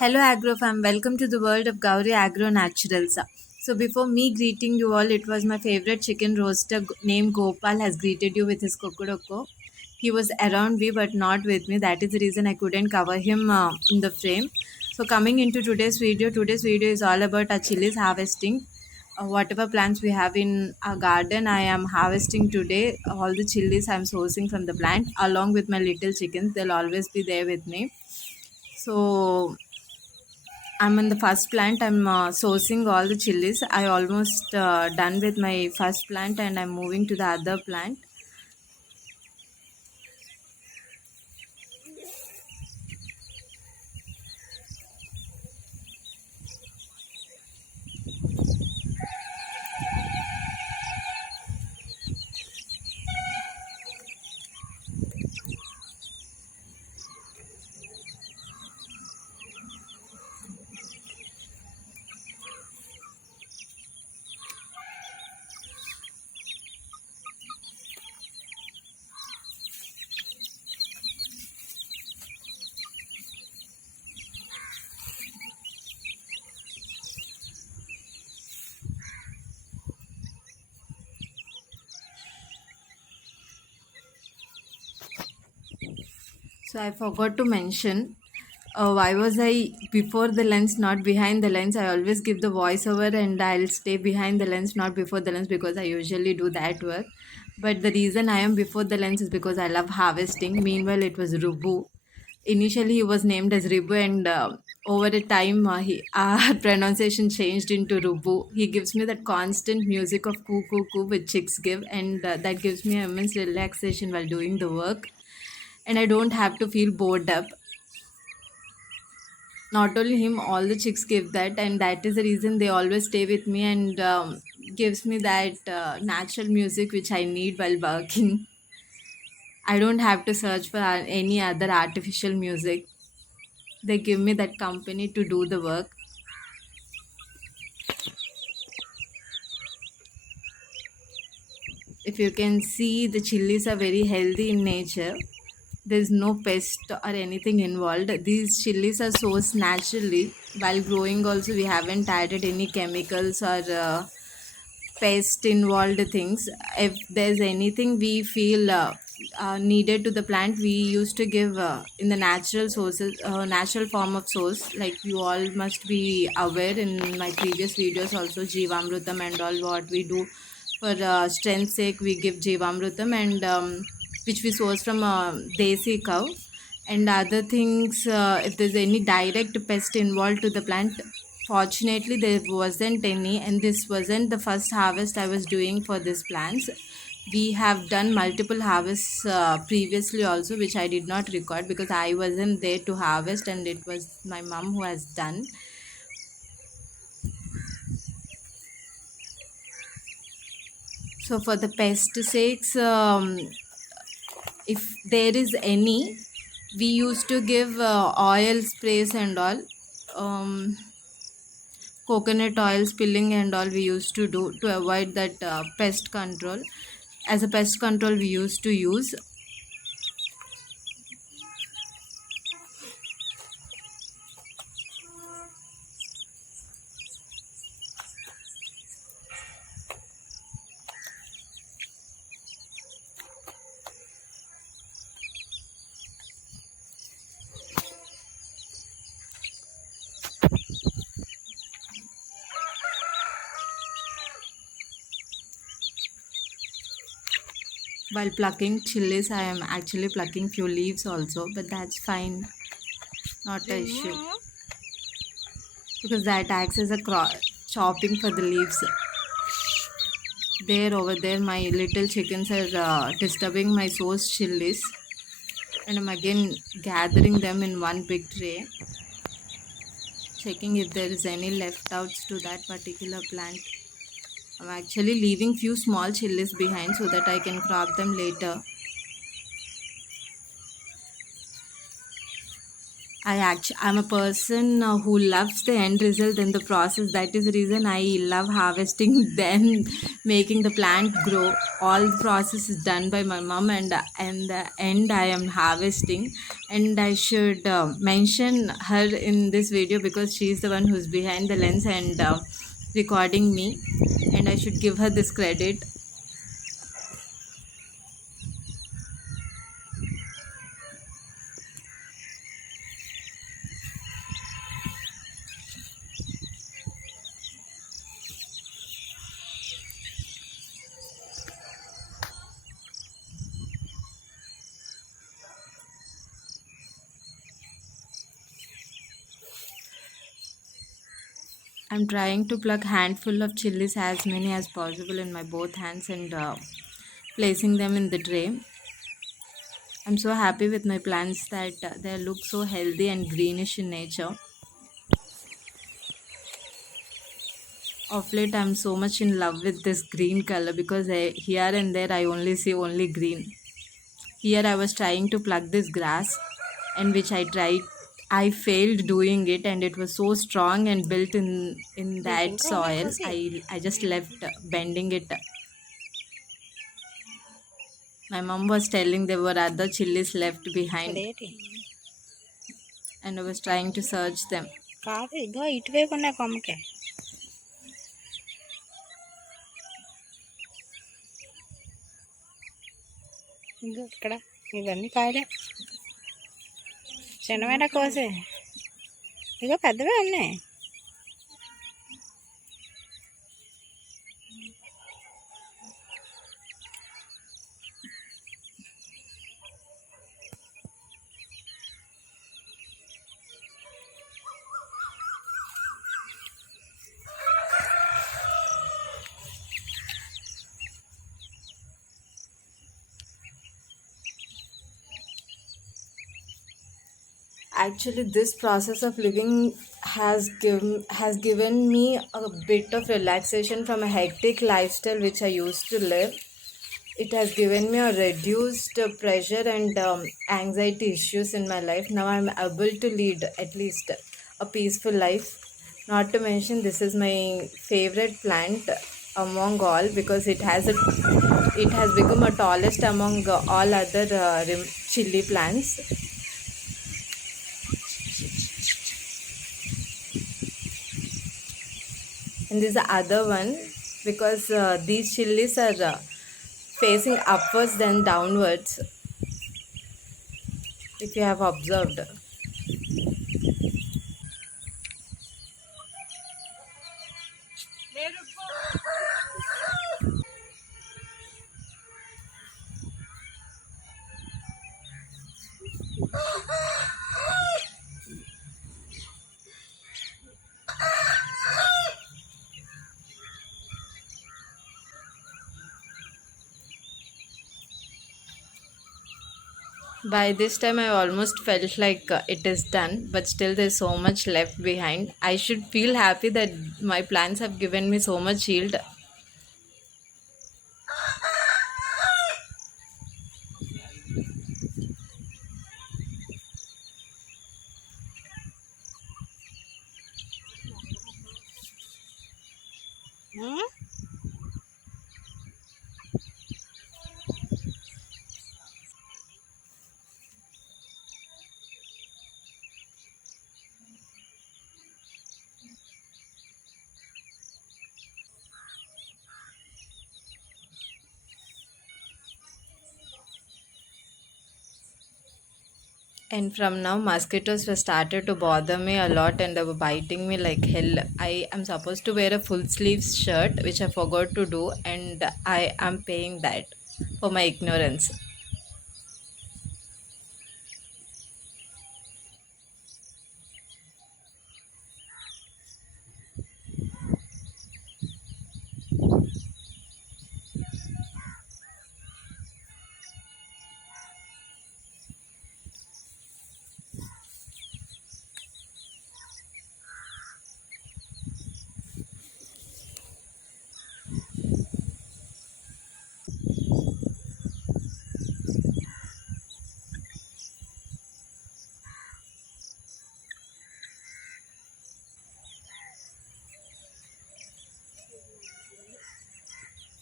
Hello Agro fam, welcome to the world of Gowri Agro Naturals. So before me greeting you all, it was my favorite chicken roaster named Gopal has greeted you with his kokodoko. He was around me but not with me. That is the reason I couldn't cover him in the frame. So coming into today's video is all about our chilies harvesting. Whatever plants we have in our garden, I am harvesting today. All the chilies I'm sourcing from the plant along with my little chickens. They'll always be there with me. So I'm in the first plant. I'm sourcing all the chilies. I almost done with my first plant and I'm moving to the other plant. So I forgot to mention why was I before the lens, not behind the lens. I always give the voiceover and I'll stay behind the lens, not before the lens because I usually do that work. But the reason I am before the lens is because I love harvesting. Meanwhile, it was Rubu. Initially, he was named as Ribu, and over a time, our pronunciation changed into Rubu. He gives me that constant music of coo coo coo which chicks give, and that gives me immense relaxation while doing the work. And I don't have to feel bored up. Not only him, all the chicks give that, and that is the reason they always stay with me and gives me that natural music which I need while working. I don't have to search for any other artificial music. They give me that company to do the work. If you can see, the chilies are very healthy in nature. There's no pest or anything involved. These chilies are sourced naturally. While growing also, we haven't added any chemicals or pest involved things. If there's anything we feel needed to the plant, we used to give in the natural sources, natural form of source. Like you all must be aware in my previous videos also, Jivamrutam and all what we do for strength sake, we give Jivamrutam and which we source from Desi cow and other things. If there's any direct pest involved to the plant, fortunately there wasn't any, and this wasn't the first harvest I was doing for these plants. We have done multiple harvests previously also, which I did not record because I wasn't there to harvest and it was my mom who has done. So for the pest sakes, if there is any, we used to give oil sprays and all. Coconut oil spilling and all we used to do to avoid that pest control. As a pest control we used to use. While plucking chilies, I am actually plucking few leaves also, but that's fine, not an issue because that acts as a chopping for the leaves. There over there, my little chickens are disturbing my source chilies, and I'm again gathering them in one big tray, checking if there is any left outs to that particular plant. I'm actually leaving few small chilies behind so that I can crop them later. I'm a person who loves the end result in the process. That is the reason I love harvesting, then making the plant grow. All the process is done by my mom, and the end I am harvesting. And I should mention her in this video because she is the one who's behind the lens and recording me, and I should give her this credit. I'm trying to pluck handful of chilies, as many as possible, in my both hands and placing them in the tray. I'm so happy with my plants that they look so healthy and greenish in nature. Of late, I'm so much in love with this green color because here and there I only see only green. Here I was trying to pluck this grass, and which I tried. I failed doing it, and it was so strong and built in that soil. I just left bending it. My mom was telling there were other chilies left behind, అదేంటి and I was trying to search them. కాదు ఇగో ఇటువైపు ఉన్న కొమ్మకే ఇగో ఇక్కడ ఇవన్నీ కాయలే చిన్నమైన కోసే ఇగో పెద్దవే ఉన్నాయి. Actually, this process of living has given me a bit of relaxation from a hectic lifestyle which I used to live. It has given me a reduced pressure and anxiety issues in my life. Now I'm able to lead at least a peaceful life. Not to mention, this is my favorite plant among all because it has become a tallest among all other chili plants. And this is the other one because these chilies are facing upwards then downwards, if you have observed. By this time, I almost felt like it is done, but still there's so much left behind. I should feel happy that my plants have given me so much yield. And from now, mosquitoes were started to bother me a lot and they were biting me like hell. I am supposed to wear a full sleeves shirt, which I forgot to do, and I am paying that for my ignorance.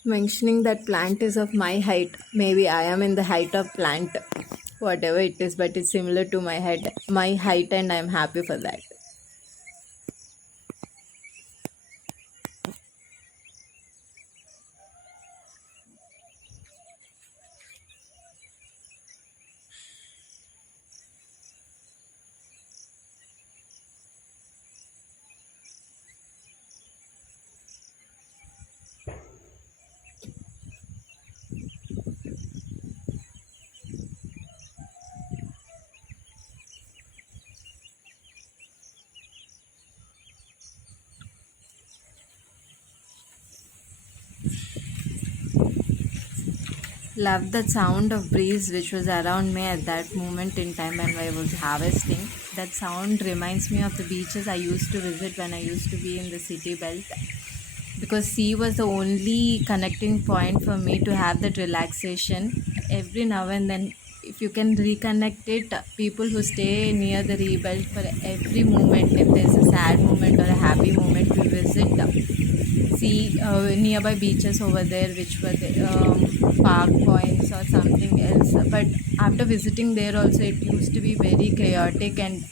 Mentioning that plant is of my height. Maybe I am in the height of plant, whatever it is, but it's similar to my height, and I'm happy for that. Love the sound of breeze which was around me at that moment in time when I was harvesting. That sound reminds me of the beaches I used to visit when I used to be in the city belt, because sea was the only connecting point for me to have that relaxation. Every now and then, if you can reconnect it, people who stay near the rebelt, for every moment, if there's a sad moment or a happy moment, we visit see nearby beaches over there, which were the park points or something else. But after visiting there also, it used to be very chaotic and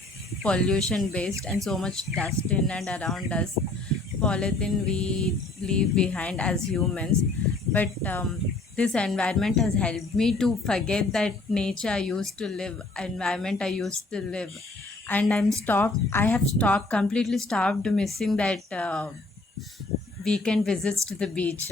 pollution based, and so much dust in and around us. Polythene we leave behind as humans. But this environment has helped me to forget that nature I used to live, environment I used to live. And I have stopped, completely stopped missing that weekend visits to the beach.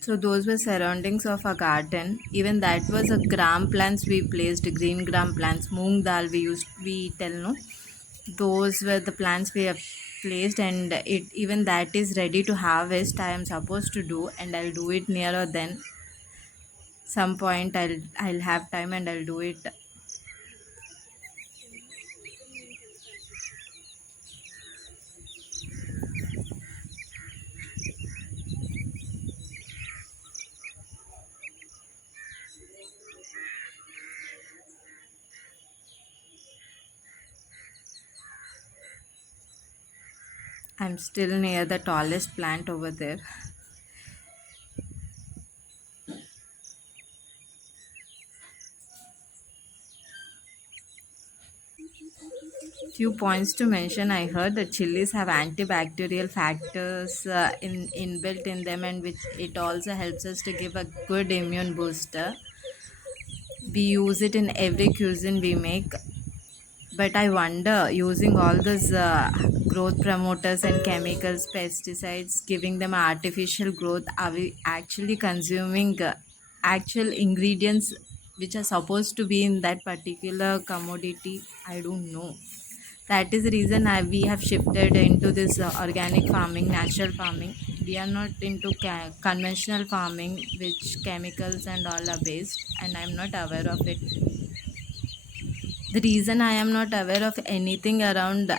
So those were surroundings of a garden. Even that was a gram plants we placed, green gram plants, moong dal we tell no. Those were the plants we have placed, and it even that is ready to harvest. I am supposed to do, and I'll do it nearer then. Some point I'll have time and I'll do it. I'm still near the tallest plant over there. Few points to mention. I heard that chilies have antibacterial factors in inbuilt in them, and which it also helps us to give a good immune booster. We use it in every cuisine we make. But I wonder, using all those growth promoters and chemicals, pesticides, giving them artificial growth, are we actually consuming actual ingredients which are supposed to be in that particular commodity? I don't know. That is the reason we have shifted into this organic farming, natural farming. We are not into conventional farming, which chemicals and all are based, and I'm not aware of it. The reason I am not aware of anything around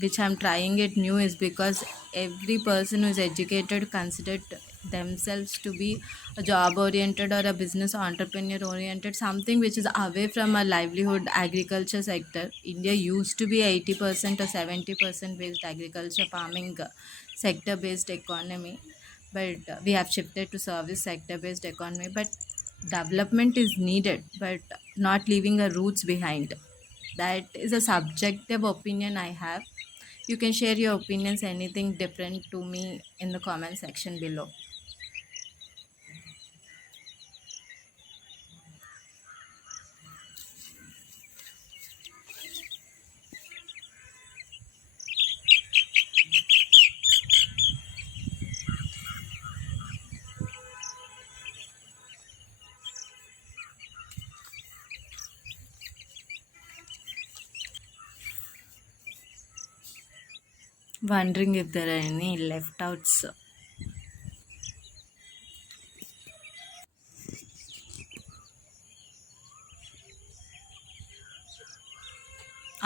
which I'm trying it new is because every person who is educated considered themselves to be a job oriented or a business entrepreneur oriented, something which is away from a livelihood agriculture sector. India used to be 80% or 70% based agriculture farming sector based economy, but we have shifted to service sector based economy. But development is needed, but not leaving our roots behind. That is a subjective opinion I have. You can share your opinions, anything different to me in the comment section below. Wondering if there are any left outs.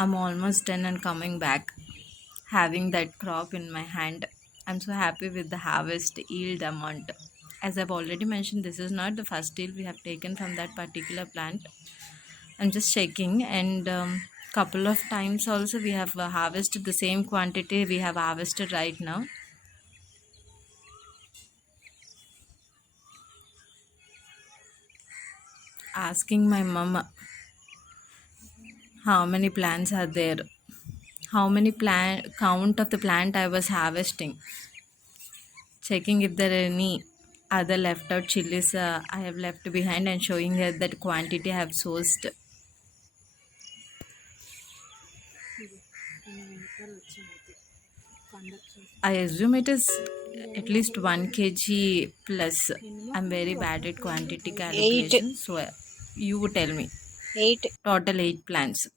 I'm almost done and coming back, having that crop in my hand. I'm so happy with the harvest yield amount. As I've already mentioned, this is not the first yield we have taken from that particular plant. I'm just checking, and couple of times also we have harvested the same quantity we have harvested right now. Asking my mom how many plants are there, how many plant count of the plant I was harvesting, checking if there are any other left out chilies I have left behind, and showing her that quantity I have sourced. I assume it is at least 1 kg plus. I'm very bad at quantity Eight. calculation, so you would tell me. 8. Total 8 plants.